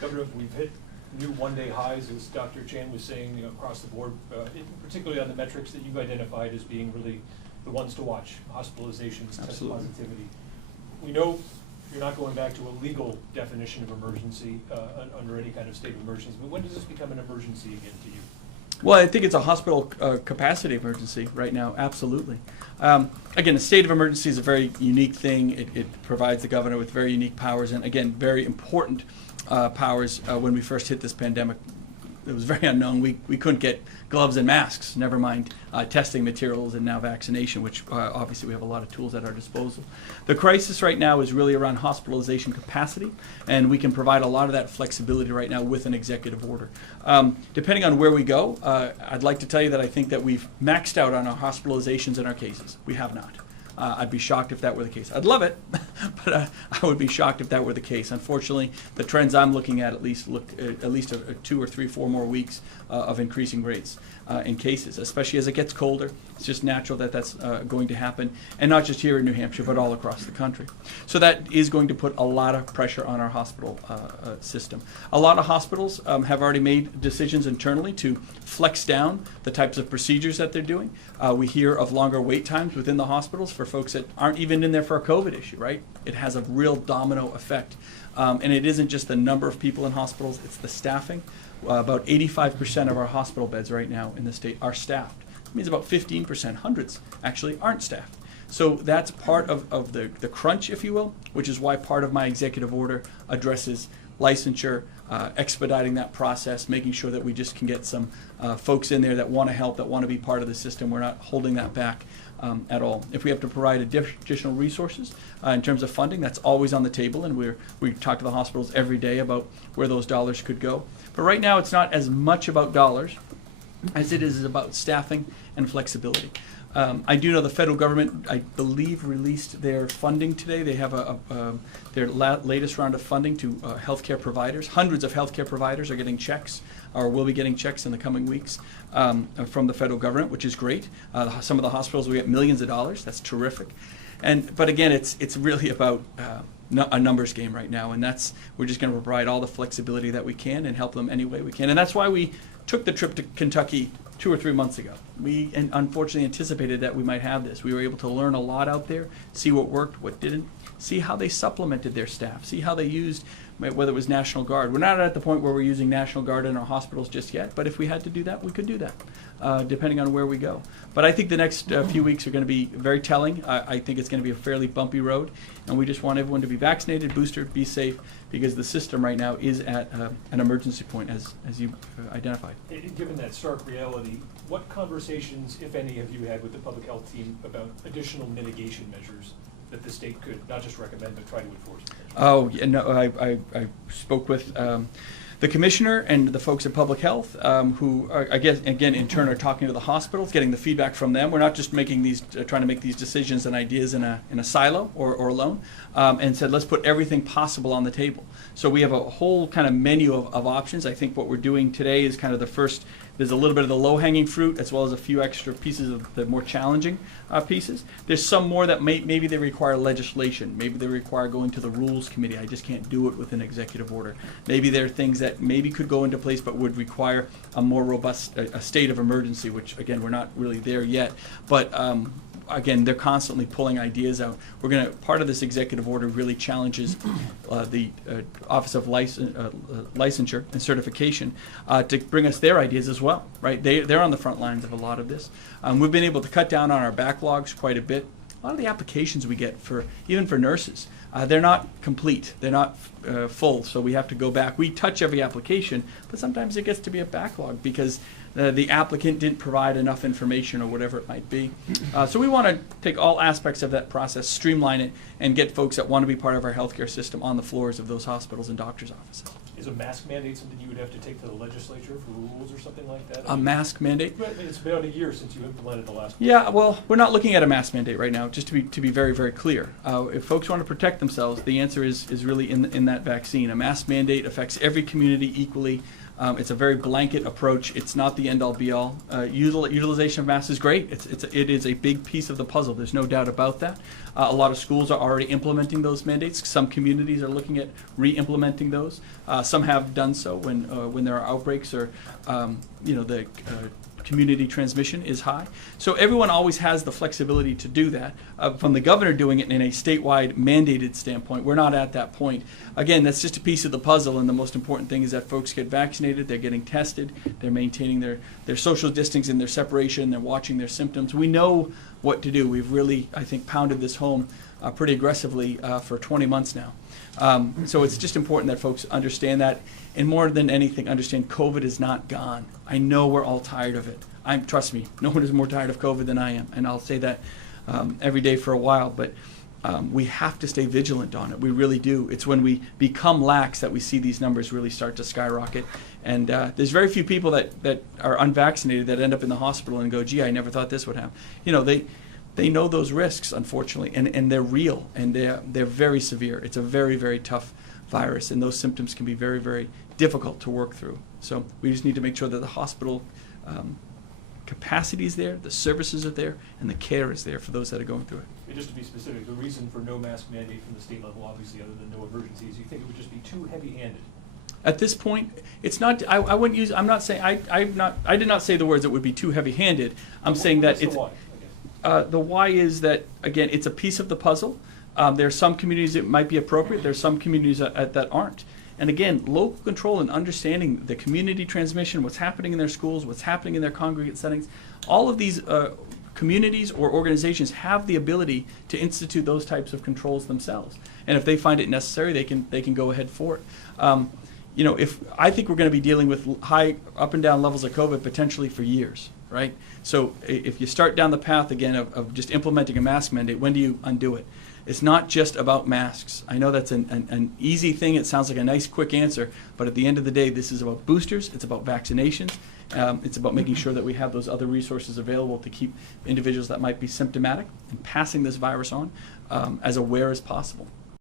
Governor, we've hit new one-day highs, as Dr. Chan was saying, across the board, particularly on the metrics that you've identified as being really the ones to watch: hospitalizations, test positivity. We know you're not going back to a legal definition of emergency under any kind of state of emergency, but when does this become an emergency again to you? Well, I think it's a hospital capacity emergency right now, absolutely. Again, a state of emergency is a very unique thing. It provides the governor with very unique powers, and again, very important powers. When we first hit this pandemic, it was very unknown. We couldn't get gloves and masks, never mind testing materials and now vaccination, which obviously we have a lot of tools at our disposal. The crisis right now is really around hospitalization capacity, and we can provide a lot of that flexibility right now with an executive order. Depending on where we go, I'd like to tell you that I think that we've maxed out on our hospitalizations and our cases. We have not. I'd be shocked if that were the case. I'd love it, but I would be shocked if that were the case. Unfortunately, the trends I'm looking at least look at least 2 or 3, 4 more weeks of increasing rates in cases, especially as it gets colder. It's just natural that that's going to happen, and not just here in New Hampshire, but all across the country. So that is going to put a lot of pressure on our hospital system. A lot of hospitals have already made decisions internally to flex down the types of procedures that they're doing. We hear of longer wait times within the hospitals for folks that aren't even in there for a COVID issue, right? It has a real domino effect. And it isn't just the number of people in hospitals, it's the staffing. About 85% of our hospital beds right now in the state are staffed. It means about 15%, hundreds actually, aren't staffed. So that's part of the crunch, if you will, which is why part of my executive order addresses licensure, expediting that process, making sure that we just can get some folks in there that want to help, that want to be part of the system. We're not holding that back at all. If we have to provide additional resources in terms of funding, that's always on the table, and we talk to the hospitals every day about where those dollars could go. But right now, it's not as much about dollars as it is about staffing and flexibility. I do know the federal government, I believe, released their funding today. They have their latest round of funding to healthcare providers. Hundreds of healthcare providers are getting checks, or will be getting checks in the coming weeks from the federal government, which is great. Some of the hospitals will get millions of dollars. That's terrific. But again, it's really about a numbers game right now, and we're just going to provide all the flexibility that we can and help them any way we can. And that's why we took the trip to Kentucky 2 or 3 months ago. We unfortunately anticipated that we might have this. We were able to learn a lot out there, see what worked, what didn't, see how they supplemented their staff, see how they used, whether it was National Guard. We're not at the point where we're using National Guard in our hospitals just yet, but if we had to do that, we could do that, depending on where we go. But I think the next few weeks are going to be very telling. I think it's going to be a fairly bumpy road, and we just want everyone to be vaccinated, boosted, be safe, because the system right now is at an emergency point, as you identified. Given that stark reality, what conversations, if any, have you had with the public health team about additional mitigation measures that the state could not just recommend but try to enforce? Oh, yeah, no, I spoke with the commissioner and the folks at public health, who are, I guess, again, in turn, are talking to the hospitals, getting the feedback from them. We're not just making these, trying to make these decisions and ideas in a silo or alone, and said, let's put everything possible on the table. So we have a whole kind of menu of options. I think what we're doing today is kind of the first. There's a little bit of the low-hanging fruit, as well as a few extra pieces of the more challenging pieces. There's some more that maybe they require legislation. Maybe they require going to the rules committee. I just can't do it with an executive order. Maybe there are things that maybe could go into place but would require a more robust a state of emergency, which, again, we're not really there yet. But again, they're constantly pulling ideas out. Part of this executive order really challenges the Office of Licensure and Certification to bring us their ideas as well, right? They're on the front lines of a lot of this. We've been able to cut down on our backlogs quite a bit. A lot of the applications we get even for nurses, they're not complete, they're not full, so we have to go back. We touch every application, but sometimes it gets to be a backlog because the applicant didn't provide enough information or whatever it might be. So we want to take all aspects of that process, streamline it, and get folks that want to be part of our healthcare system on the floors of those hospitals and doctors' offices. Is a mask mandate something you would have to take to the legislature for rules or something like that? A mask mandate? I mean, it's been about a year since you implemented the last one. Yeah, well, we're not looking at a mask mandate right now, just to be very, very clear. If folks want to protect themselves, the answer is really in that vaccine. A mask mandate affects every community equally. It's a very blanket approach. It's not the end-all, be-all. Utilization of masks is great. It is a big piece of the puzzle. There's no doubt about that. A lot of schools are already implementing those mandates. Some communities are looking at re-implementing those. Some have done so when there are outbreaks or the community transmission is high. So everyone always has the flexibility to do that. From the governor doing it in a statewide mandated standpoint, we're not at that point. Again, that's just a piece of the puzzle, and the most important thing is that folks get vaccinated, they're getting tested, they're maintaining their social distancing, their separation, they're watching their symptoms. We know what to do. We've really, I think, pounded this home pretty aggressively for 20 months now. So it's just important that folks understand that, and more than anything, understand COVID is not gone. I know we're all tired of it. Trust me, no one is more tired of COVID than I am, and I'll say that every day for a while, but we have to stay vigilant on it. We really do. It's when we become lax that we see these numbers really start to skyrocket, and there's very few people that are unvaccinated that end up in the hospital and go, gee, I never thought this would happen. They know those risks, unfortunately, and they're real, and they're very severe. It's a very, very tough virus, and those symptoms can be very, very difficult to work through. So we just need to make sure that the hospital capacity is there, the services are there, and the care is there for those that are going through it. And just to be specific, the reason for no mask mandate from the state level, obviously, other than no emergencies, you think it would just be too heavy-handed? At this point, it's not. I wouldn't use. I'm not saying. I did not say the words. It would be too heavy-handed. I'm saying that it's. The why is that, again, it's a piece of the puzzle. There are some communities that might be appropriate. There are some communities that aren't. And again, local control and understanding the community transmission, what's happening in their schools, what's happening in their congregate settings, all of these communities or organizations have the ability to institute those types of controls themselves. And if they find it necessary, they can go ahead for it. If I think we're going to be dealing with high up and down levels of COVID potentially for years, right? So if you start down the path again of just implementing a mask mandate, when do you undo it? It's not just about masks. I know that's an easy thing. It sounds like a nice, quick answer, but at the end of the day, this is about boosters. It's about vaccinations. It's about making sure that we have those other resources available to keep individuals that might be symptomatic and passing this virus on as aware as possible.